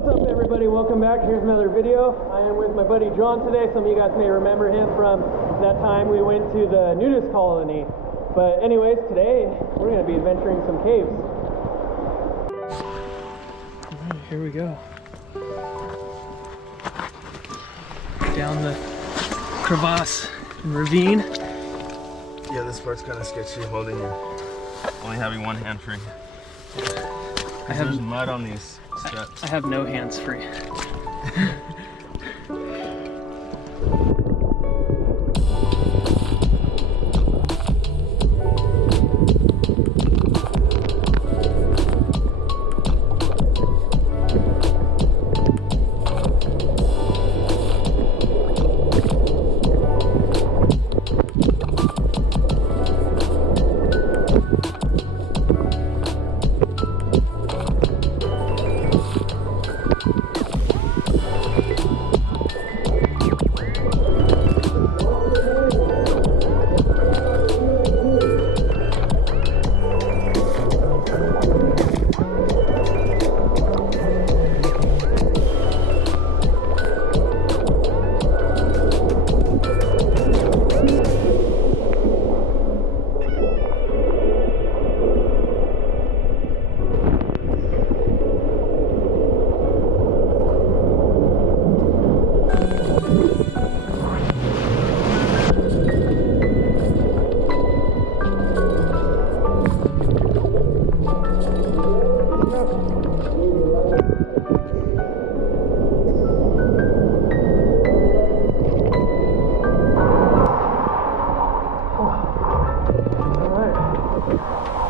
What's up, everybody? Welcome back. Here's another video. I am with my buddy John today. Some of you guys may remember him from that time we went to the nudist colony. But anyways, today we're going to be adventuring some caves. Alright, here we go. Down the crevasse and ravine. Yeah, this part's kind of sketchy holding you. Only having one hand free. There's mud on these steps. I have no hands free.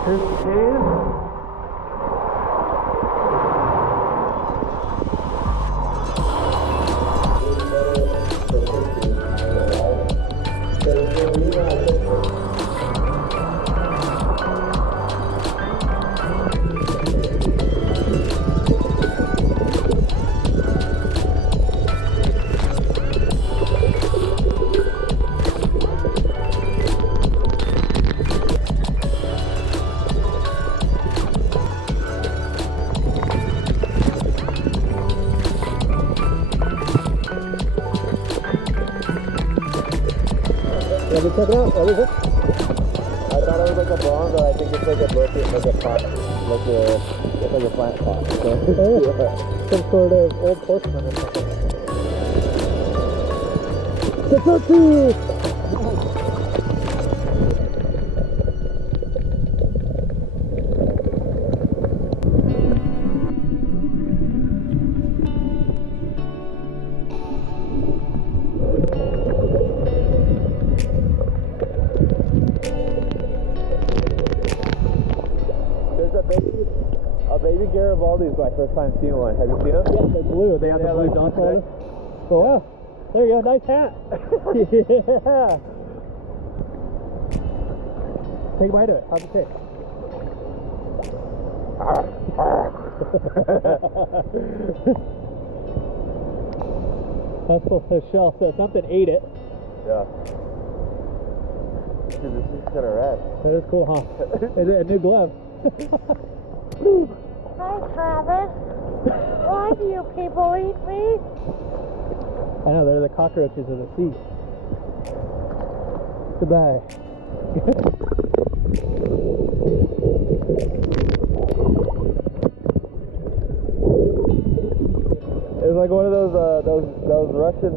Here's the cave. Let me check it out. What is it? I thought it was like a bronze, but I think it's like a bucket, like a pot, like a plant pot. So, some sort of old porcelain or something. It's a tooth! A baby Garibaldi's my first time seeing one. Have you seen them? Yeah, they're blue. They have the blue dots on it. Oh, wow. There you go. Nice hat. Yeah. Take a bite of it. How's it taste? That's the shell. So something ate it. Yeah. Dude, this is kind of rad. That is cool, huh? Is it a new glove? Hi, Travis. Why do you people eat me? I know, they're the cockroaches of the sea. Goodbye. It's like one of those Russian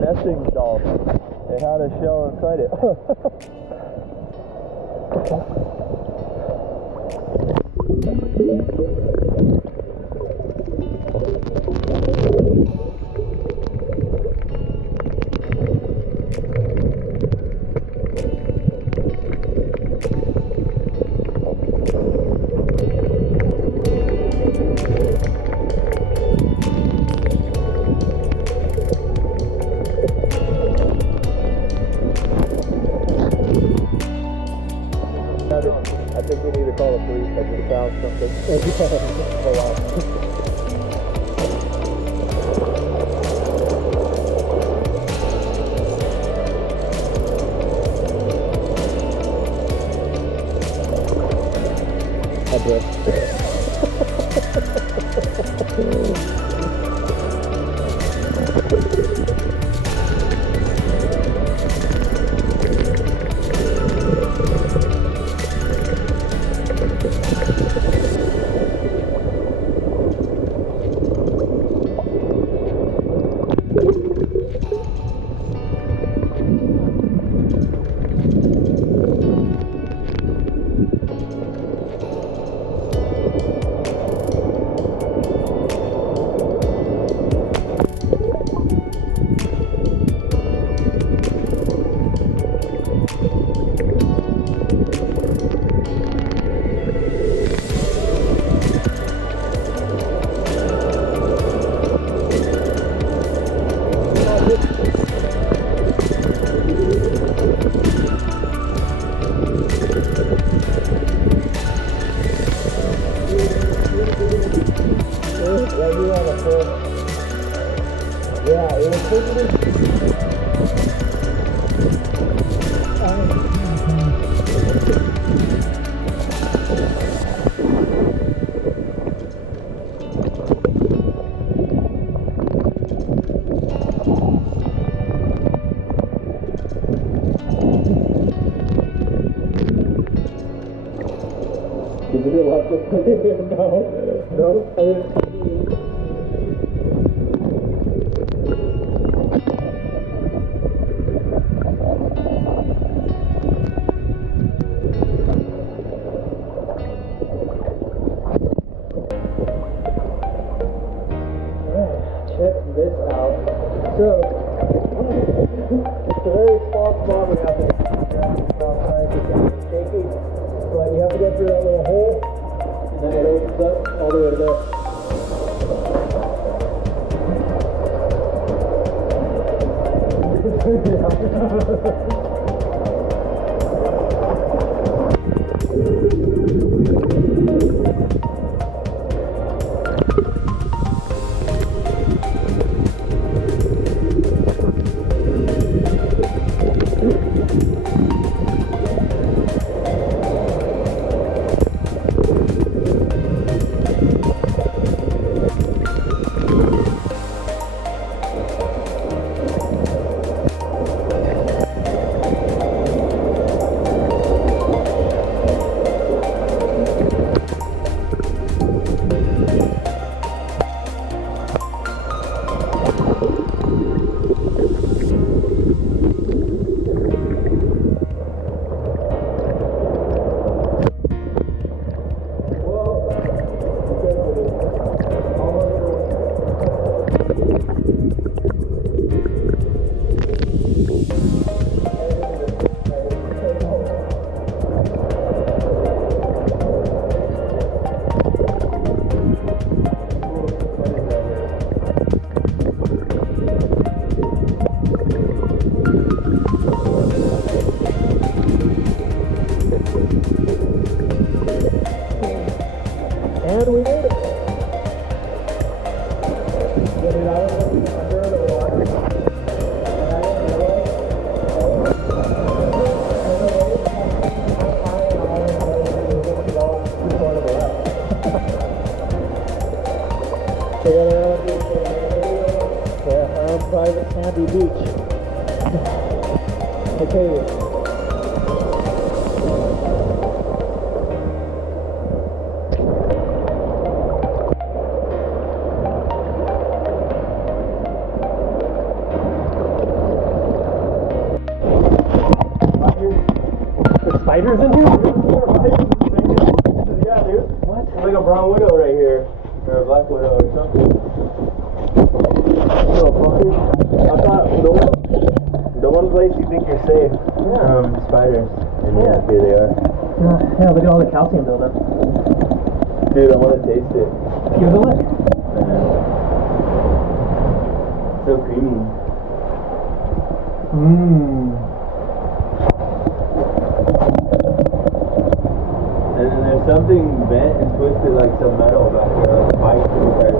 nesting dolls. It had a shell inside it. I think we need to call the police. I just found something. Hold on. Address. Yeah, it was supposed to be. Did you do lots of No, I didn't. Check this out. So, it's a very small spot we have to sorry if it's shaky, but you have to go through that little hole, and then it opens up all the way to there. And we made it. Get it out under the water. Yeah, private sandy beach. Okay. Spiders in here? Yeah, dude. What? It's like a brown widow right here. Or a black widow or something. Little fucker. I thought the one place you think you're safe from spiders. And yeah, here they are. Yeah, look at all the calcium buildup. Dude, I want to taste it. Give it a lick. So creamy. Mmm. And then there's something bent and twisted like some metal back there, like a bicycle tire.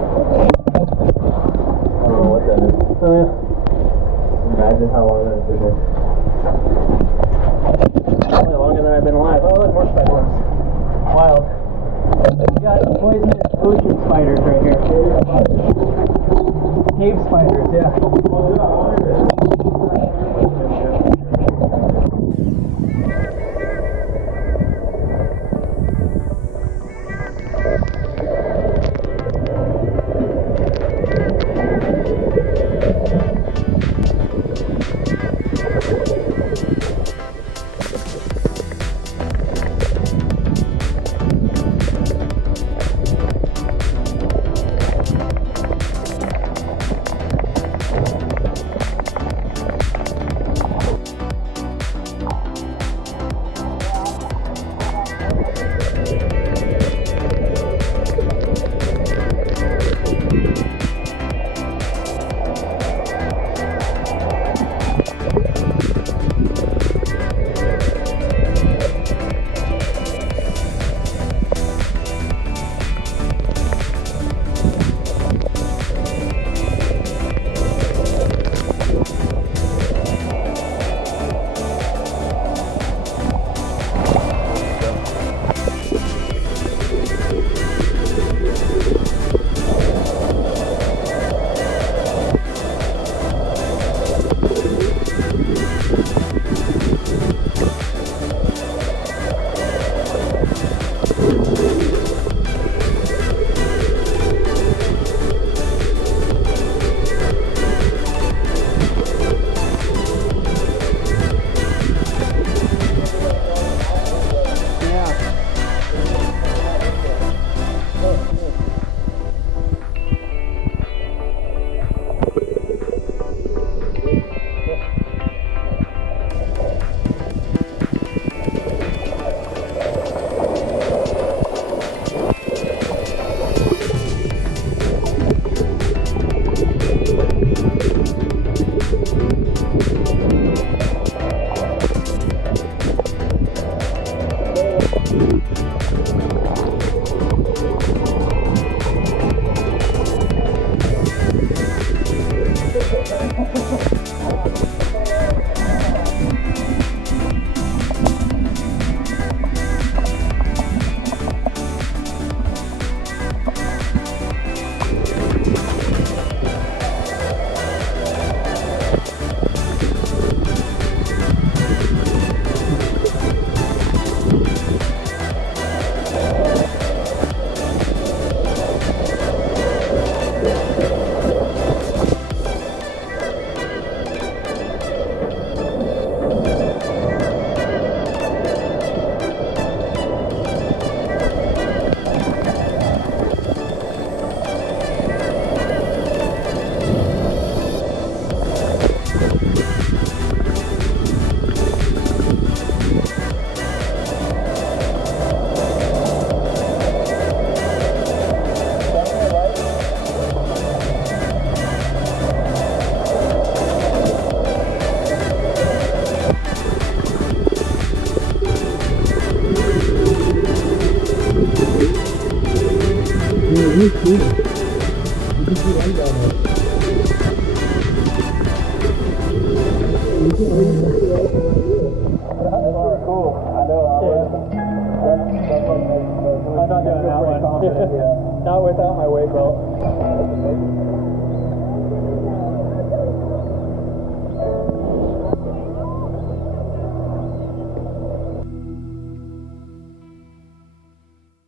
I don't know what that is. Oh yeah. Imagine how long that's been there. Probably longer than I've been alive. Oh, look, more spider webs. Wild. We got poisonous ocean spiders right here. Cave spiders, yeah. Not without my weight belt.